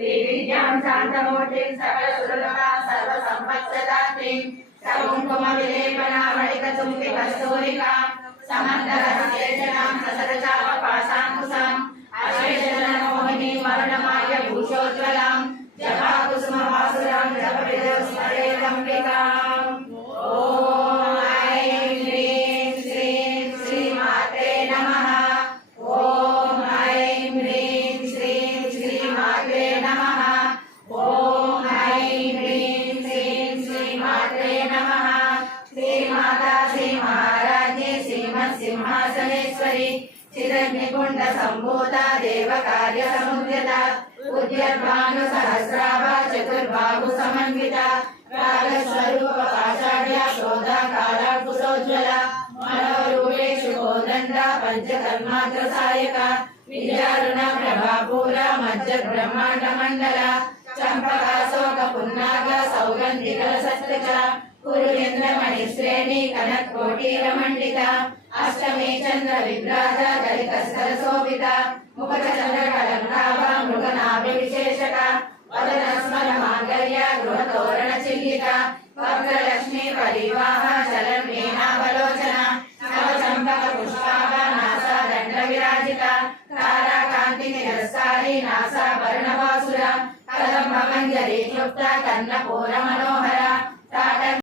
శ్రీ విద్యాం శాంతమూర్తిం సకల సురలతా సర్వ సంపత్సదాత్రిం సకుంకుమ విలేపన మణిక చుంబి కస్తూరికా సింహాసనేశ్వరి చిరగ్నికుండ సంభూత దేవ కార్య సముద్యత ఉద్యర్భాను సహస్రాభ చతుర్బాహు సమన్విత రాగస్వరూప పాషాఢ్య శోధాకార కుశోజ్వల మనోరూపేషు కోదండ పంచకర్మాత్ర సాయక విద్యారుణ ప్రభాపూర మధ్య బ్రహ్మాండ మండల చంపకాశోక పున్నాగ సౌగంధిక సత్యచ ఇంద్ర శ్రేణి కనక్ కోటీర మండిత. అష్టమి చంద్ర విభ్రాజ దళిత సరశోభిత ముఖ చంద్ర కలంకాభ మృగనాభ విశేషక. వదన స్మర మాంగళ్య గృహ తోరణ చిల్లిత వక్రలక్ష్మి పరివాహ చలన్ మేనావలోచన నవ చంపక పుష్పాభ నాసా దండ విరాజిత. తారా కాంతి నిరస్సారి నాసా భరణవాసుర. కదంబ మంజరి క్లుప్త కన్న పూర మనోహర.